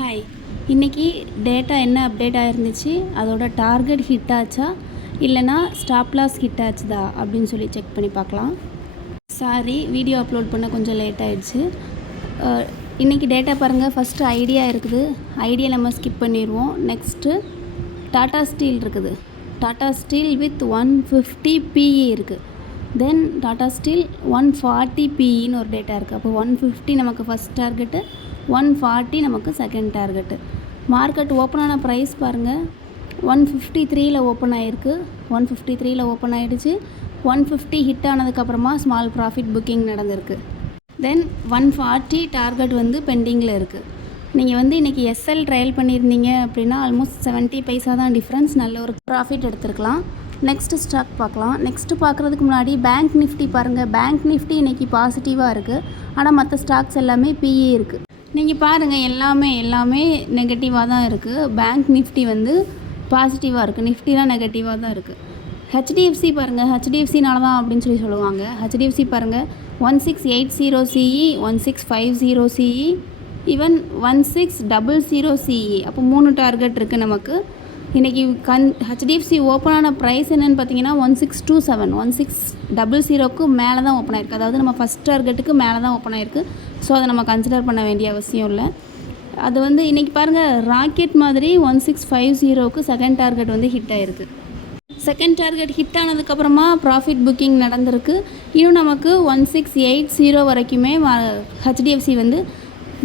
Hi, இன்றைக்கி data என்ன update ஆகிருந்துச்சு, அதோட டார்கெட் ஹிட் ஆச்சா இல்லைனா ஸ்டாப் லாஸ் ஹிட் ஆச்சுதா அப்படின்னு சொல்லி செக் பண்ணி பார்க்கலாம். சாரி, வீடியோ அப்லோட் பண்ண கொஞ்சம் லேட் ஆகிடுச்சு. இன்றைக்கி டேட்டா பாருங்கள். ஃபஸ்ட்டு ஐடியா இருக்குது, ஐடியா நம்ம ஸ்கிப் பண்ணிடுவோம். நெக்ஸ்ட்டு டாடா ஸ்டீல் இருக்குது, டாடா ஸ்டீல் வித் 150 PE இருக்குது. தென் டாடா ஸ்டீல் 140 PEன்னு ஒரு டேட்டா இருக்குது. அப்போ 150 நமக்கு ஃபஸ்ட் டார்கெட்டு, 140 நமக்கு செகண்ட் டார்கெட்டு. மார்க்கெட் ஓப்பன் ஆன ப்ரைஸ் பாருங்கள், 153ல் ஓப்பன் ஆகிருக்கு. 153ல் ஓப்பன் ஆகிடுச்சு. 150 ஹிட் ஆனதுக்கப்புறமா ஸ்மால் ப்ராஃபிட் புக்கிங் நடந்திருக்கு. தென் 140 டார்கெட் பெண்டிங்கில் இருக்குது. நீங்கள் இன்றைக்கி எஸ்எல் ட்ரையல் பண்ணியிருந்தீங்க அப்படின்னா ஆல்மோஸ்ட் 70 பைசா தான் டிஃப்ரென்ஸ். நல்ல ஒரு ப்ராஃபிட் எடுத்துருக்கலாம். நெக்ஸ்ட்டு ஸ்டாக் பார்க்கலாம். நெக்ஸ்ட்டு பார்க்குறதுக்கு முன்னாடி பேங்க் நிஃப்டி பாருங்கள். பேங்க் நிஃப்டி இன்றைக்கி பாசிட்டிவாக இருக்குது, ஆனால் மற்ற ஸ்டாக்ஸ் எல்லாமே பிஇ இருக்குது. நீங்கள் பாருங்கள், எல்லாமே நெகட்டிவாக தான் இருக்குது. பேங்க் நிஃப்டி பாசிட்டிவாக இருக்குது, நிஃப்டிலாம் நெகட்டிவாக தான் இருக்குது. ஹெச்டிஎஃப்சி பாருங்கள், ஹெச்டிஎஃப்சினால தான் அப்படின்னு சொல்லுவாங்க. ஹெச்டிஎஃப்சி பாருங்கள், 1680 CE, 1650 CE, ஈவன் 1600 CE. அப்போ 3 டார்கெட் இருக்குது நமக்கு. இன்றைக்கி ஹெச்டிஎஃப்சி ஓப்பன் ஆன ப்ரைஸ் என்னென்னு பார்த்தீங்கன்னா 1627, 1600க்கு மேலே தான் ஓப்பன் ஆகிருக்கு. அதாவது நம்ம ஃபஸ்ட் டார்கெட்டுக்கு மேலே தான் ஓப்பன் ஆகிருக்கு. ஸோ அதை நம்ம கன்சிடர் பண்ண வேண்டிய அவசியம் இல்லை. அது இன்றைக்கி பாருங்கள், ராக்கெட் மாதிரி 1650க்கு செகண்ட் டார்கெட் ஹிட் ஆகிருக்கு. செகண்ட் டார்கெட் ஹிட் ஆனதுக்கப்புறமா ப்ராஃபிட் புக்கிங் நடந்திருக்கு. இன்னும் நமக்கு 1680 வரைக்குமே ஹெச்டிஎஃப்சி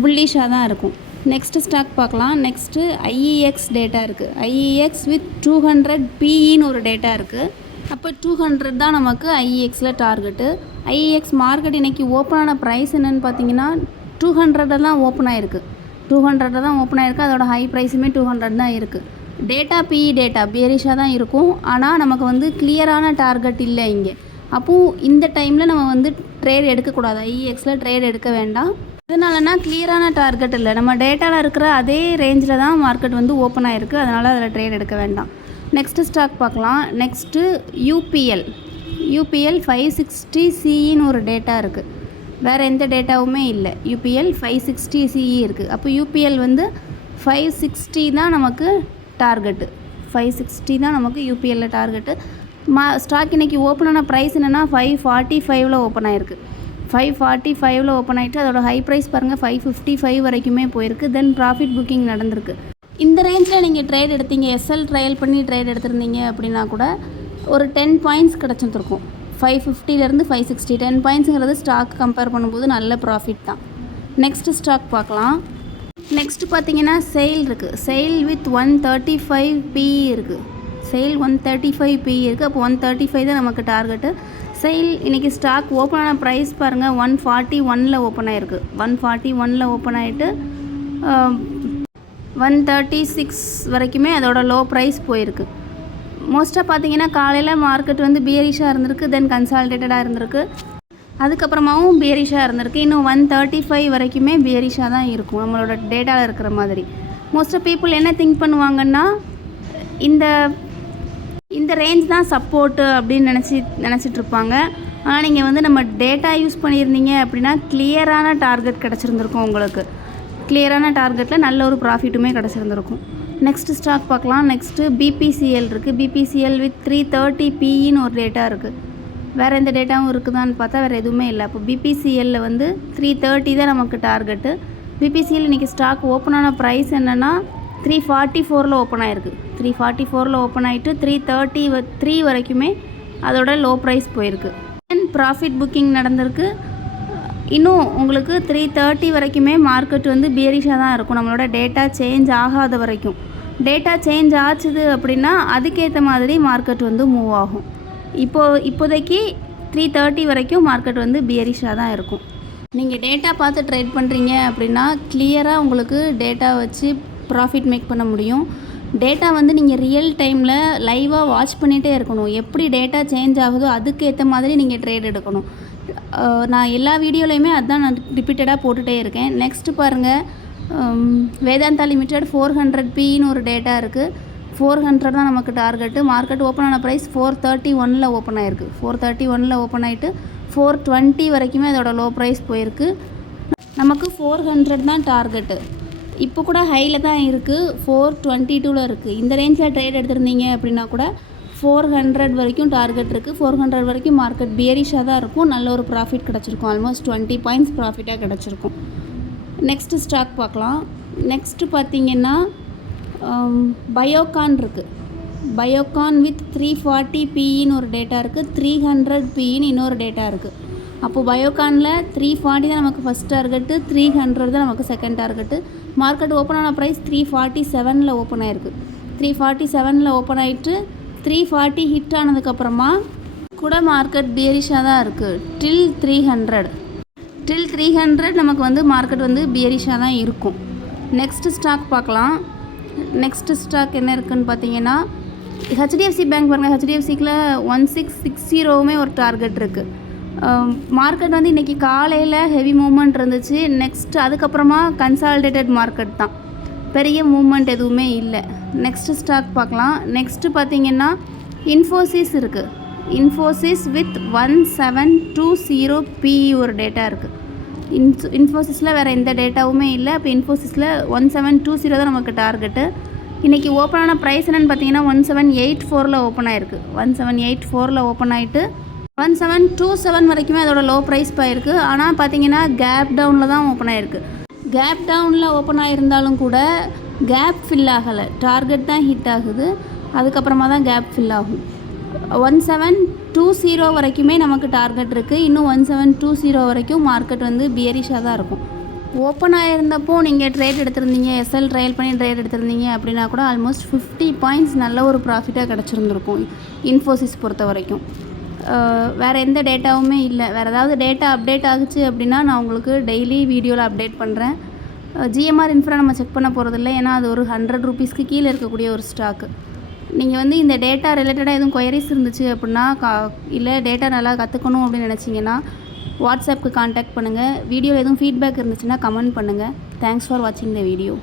புல்லிஷாக தான் இருக்கும். நெக்ஸ்ட்டு ஸ்டாக் பார்க்கலாம். நெக்ஸ்ட்டு ஐஇஎக்ஸ் டேட்டா இருக்குது. ஐஇஎக்ஸ் வித் 200 PEன்னு ஒரு டேட்டா இருக்குது. அப்போ 200 தான் நமக்கு ஐஇஎக்ஸில் டார்கெட்டு. ஐஇஎக்ஸ் மார்க்கெட் இன்றைக்கி ஓப்பன் ஆன ப்ரைஸ் என்னென்னு பார்த்தீங்கன்னா 200 தான் ஓப்பன் ஆகிருக்கு. 200 தான் ஓப்பன் ஆகிருக்கு. அதோட ஹை ப்ரைஸுமே 200 தான் இருக்குது. டேட்டா பிஇ டேட்டா பேரிஷாக தான் இருக்கும், ஆனால் நமக்கு கிளியரான டார்கெட் இல்லை இங்கே. அப்போது இந்த டைமில் நம்ம ட்ரேட் எடுக்கக்கூடாது. ஐஇஎக்ஸில் ட்ரேட் எடுக்க வேண்டாம். இதனாலனா கிளியரான டார்கெட் இல்லை. நம்ம டேட்டாவில் இருக்கிற அதே ரேஞ்சில் தான் மார்க்கெட் ஓப்பன் ஆகிருக்கு. அதனால் அதில் ட்ரேட் எடுக்க வேண்டாம். நெக்ஸ்ட்டு ஸ்டாக் பார்க்கலாம். நெக்ஸ்ட்டு யூபிஎல் 560 CEன்னு ஒரு டேட்டா இருக்குது. வேறு எந்த டேட்டாவுமே இல்லை. யூபிஎல் 560 CE இருக்குது. அப்போ யூபிஎல் 560 தான் நமக்கு டார்கெட்டு. 560 தான் நமக்கு யூபிஎல்லில் டார்கெட்டு. ஸ்டாக் இன்றைக்கி ஓப்பன் ஆன ப்ரைஸ் என்னென்னா 545ல் ஓப்பன் ஆகிருக்கு. 545ல் ஓப்பன் ஆகிட்டு அதோட ஹை ப்ரைஸ் பாருங்கள் 555 வரைக்குமே போயிருக்கு. தென் ப்ராஃபிட் புக்கிங் நடந்திருக்கு. இந்த ரேஞ்சில் நீங்கள் ட்ரேட் எடுத்தீங்க, எஸ்எல் ட்ரையல் பண்ணி ட்ரேட் எடுத்திருந்தீங்க அப்படின்னா கூட ஒரு 10 பாயிண்ட்ஸ் கிடச்சிருந்துருக்கும். 550லேருந்து 560 10 பாயிண்ட்ஸுங்கிறது ஸ்டாக் கம்பேர் பண்ணும்போது நல்ல ப்ராஃபிட் தான். நெக்ஸ்ட்டு ஸ்டாக் பார்க்கலாம். நெக்ஸ்ட்டு பார்த்தீங்கன்னா செயில் இருக்குது. செயில் வித் 135 PE இருக்குது. செயில் 135 PE இருக்குது. அப்போ 135 தான் நமக்கு டார்கெட்டு. செயில் இன்றைக்கி ஸ்டாக் ஓப்பன் ஆன ப்ரைஸ் பாருங்கள் 141ல் ஓப்பன் ஆகிருக்கு. 141ல் ஓப்பன் ஆகிட்டு 136 வரைக்குமே அதோட லோ ப்ரைஸ் போயிருக்கு. மோஸ்ட்டாக பார்த்தீங்கன்னா காலையில் மார்க்கெட் பியரிஷாக இருந்திருக்கு. தென் கன்சால்டேட்டடாக இருந்திருக்கு. அதுக்கப்புறமாவும் பியரிஷாக இருந்திருக்கு. இன்னும் 135 வரைக்குமே பியரிஷாக தான் இருக்கும் நம்மளோட டேட்டாவில் இருக்கிற மாதிரி. மோஸ்ட்டாக பீப்புள் என்ன திங்க் பண்ணுவாங்கன்னா இந்த ரேஞ்ச் தான் சப்போர்ட்டு அப்படின்னு நினச்சிட்ருப்பாங்க. ஆனால் நீங்கள் நம்ம டேட்டா யூஸ் பண்ணியிருந்தீங்க அப்படின்னா கிளியரான டார்கெட் கிடச்சிருந்துருக்கும். உங்களுக்கு கிளியரான டார்கெட்டில் நல்ல ஒரு ப்ராஃபிட்டுமே கிடச்சிருந்துருக்கும். நெக்ஸ்ட்டு ஸ்டாக் பார்க்கலாம். நெக்ஸ்ட்டு பிபிசிஎல் இருக்குது. பிபிசிஎல் வித் 330 PEன்னு ஒரு டேட்டா இருக்குது. வேறு எந்த டேட்டாவும் இருக்குதான்னு பார்த்தா வேறு எதுவுமே இல்லை. அப்போ பிபிசிஎல்லில் 330 தான் நமக்கு டார்கெட்டு. பிபிசிஎல் இன்றைக்கி ஸ்டாக் ஓப்பன் ஆன ப்ரைஸ் என்னென்னா 344ல் ஓப்பன் ஆகிருக்கு. 344ல் ஓப்பன் ஆகிட்டு 333 வரைக்குமே அதோட லோ ப்ரைஸ் போயிருக்கு. தென் ப்ராஃபிட் புக்கிங் நடந்திருக்கு. இன்னும் உங்களுக்கு 330 வரைக்குமே மார்க்கெட் பியரிஷாக தான் இருக்கும் நம்மளோட டேட்டா சேஞ்ச் ஆகாத வரைக்கும். டேட்டா சேஞ்ச் ஆச்சுது அப்படின்னா அதுக்கேற்ற மாதிரி மார்க்கெட் மூவ் ஆகும். இப்போதைக்கு 330 வரைக்கும் மார்க்கெட் பியரிஷாக தான் இருக்கும். நீங்கள் டேட்டா பார்த்து ட்ரேட் பண்ணுறீங்க அப்படின்னா கிளியராக உங்களுக்கு டேட்டா வச்சு ப்ராஃபிட் மேக் பண்ண முடியும். டேட்டா நீங்கள் ரியல் டைமில் லைவாக வாட்ச் பண்ணிகிட்டே இருக்கணும். எப்படி டேட்டா சேஞ்ச் ஆகுதோ அதுக்கேற்ற மாதிரி நீங்கள் ட்ரேட் எடுக்கணும். நான் எல்லா வீடியோலையுமே அதுதான் நான் ரிப்பீட்டடாக போட்டுகிட்டே இருக்கேன். நெக்ஸ்ட்டு பாருங்கள், வேதாந்தா லிமிடெட் 400 PEன்னு ஒரு டேட்டா இருக்குது. 400 தான் நமக்கு டார்கெட்டு. மார்க்கெட் ஓப்பன் ஆன ப்ரைஸ் 431ல் ஓப்பன் ஆகிருக்கு. 431ல் ஓப்பன் ஆகிட்டு 420 வரைக்குமே அதோட லோ ப்ரைஸ் போயிருக்கு. நமக்கு 400 தான் டார்கெட்டு. இப்போ கூட ஹையில் தான் இருக்குது, 422 இருக்குது. இந்த ரேஞ்சில் ட்ரேட் எடுத்திருந்தீங்க அப்படின்னா கூட 400 வரைக்கும் டார்கெட் இருக்குது. 400 வரைக்கும் மார்க்கெட் பியரிஷாக தான் இருக்கும். நல்ல ஒரு ப்ராஃபிட் கிடச்சிருக்கும். ஆல்மோஸ்ட் 20 பாயிண்ட்ஸ் ப்ராஃபிட்டாக கிடச்சிருக்கும். நெக்ஸ்ட்டு ஸ்டாக் பார்க்கலாம். நெக்ஸ்ட்டு பார்த்தீங்கன்னா பயோகான் இருக்குது. பயோகான் வித் 340 பிஇன்னு ஒரு டேட்டா இருக்குது, 300 பிஇன்னு இன்னொரு டேட்டா இருக்குது. அப்போது பயோகானில் 340 தான் நமக்கு ஃபஸ்ட் டார்கெட்டு, 300 தான் நமக்கு செகண்ட் டார்கெட்டு. மார்க்கெட் ஓப்பன் ஆன ப்ரைஸ் 347 ஓப்பன் ஆகிருக்கு. 347 ஓப்பன் ஆகிட்டு 340 ஹிட் ஆனதுக்கப்புறமா கூட மார்க்கெட் பியரிஷாக தான் இருக்குது. டில் 300 நமக்கு வந்து மார்க்கெட் வந்து பியரிஷாக தான் இருக்கும். நெக்ஸ்ட்டு ஸ்டாக் பார்க்கலாம். நெக்ஸ்ட்டு ஸ்டாக் என்ன இருக்குதுன்னு பார்த்தீங்கன்னா ஹெச்டிஎஃப்சி பேங்க் பாருங்கள். ஹெச்டிஎஃப்சிக்கில் 1660 ஒரு டார்கெட் இருக்குது. மார்க்கெட் வந்து இன்றைக்கி காலையில் ஹெவி மூவ்மெண்ட் இருந்துச்சு. நெக்ஸ்ட் அதுக்கப்புறமா கன்சாலிடேட்டட் மார்க்கெட் தான், பெரிய மூவ்மெண்ட் எதுவுமே இல்லை. நெக்ஸ்ட்டு ஸ்டாக் பார்க்கலாம். நெக்ஸ்ட்டு பார்த்தீங்கன்னா இன்ஃபோசிஸ் இருக்குது. இன்ஃபோசிஸ் வித் 1720 பிஇ ஒரு டேட்டா இருக்குது. இன்ஃபோசிஸில் வேறு எந்த டேட்டாவுமே இல்லை. அப்போ இன்ஃபோசிஸில் 1720 தான் நமக்கு டார்கெட்டு. இன்றைக்கி ஓப்பன் ஆன ப்ரைஸ் என்னென்னு பார்த்தீங்கன்னா 1784 ஓப்பன் ஆகிருக்கு. 1784 ஓப்பன் ஆகிட்டு 1727 வரைக்குமே அதோட லோ ப்ரைஸ் போயிருக்கு. ஆனால் பார்த்தீங்கன்னா கேப் டவுனில் தான் ஓப்பன் ஆகிருக்கு. கேப் டவுனில் ஓப்பன் ஆகிருந்தாலும் கூட கேப் ஃபில் ஆகலை, டார்கெட் தான் ஹிட் ஆகுது. அதுக்கப்புறமா தான் கேப் ஃபில் ஆகும். 1720 வரைக்குமே நமக்கு டார்கெட் இருக்குது. இன்னும் 1720 வரைக்கும் மார்க்கெட் வந்து பியரிஷாக தான் இருக்கும். ஓப்பன் ஆகிருந்தப்போ நீங்கள் ட்ரேட் எடுத்திருந்தீங்க, எஸ்எல் ட்ரையல் பண்ணி ட்ரேட் எடுத்திருந்தீங்க அப்படின்னா கூட ஆல்மோஸ்ட் 50 பாயிண்ட்ஸ் நல்ல ஒரு ப்ராஃபிட்டாக கிடச்சிருந்துருக்கும் இன்ஃபோசிஸ் பொறுத்த வரைக்கும். வேறு எந்த டேட்டாவுமே இல்லை. வேறு ஏதாவது டேட்டா அப்டேட் ஆகுச்சு அப்படின்னா நான் உங்களுக்கு டெய்லி வீடியோவில் அப்டேட் பண்ணுறேன். ஜிஎம்ஆர் இன்ஃப்ரா நம்ம செக் பண்ண போகிறதில்ல, ஏன்னா அது ஒரு 100 ரூபீஸ்க்கு கீழே இருக்கக்கூடிய ஒரு ஸ்டாக்கு. நீங்கள் வந்து இந்த டேட்டா ரிலேட்டடாக எதுவும் கொயரிஸ் இருந்துச்சு அப்படின்னா இல்லை டேட்டா நல்லா கற்றுக்கணும் அப்படின்னு நினச்சிங்கன்னா வாட்ஸ்அப்புக்கு கான்டாக்ட் பண்ணுங்கள். வீடியோ எதுவும் ஃபீட்பேக் இருந்துச்சுன்னா கமெண்ட் பண்ணுங்கள். தேங்க்ஸ் ஃபார் வாட்சிங் த வீடியோ.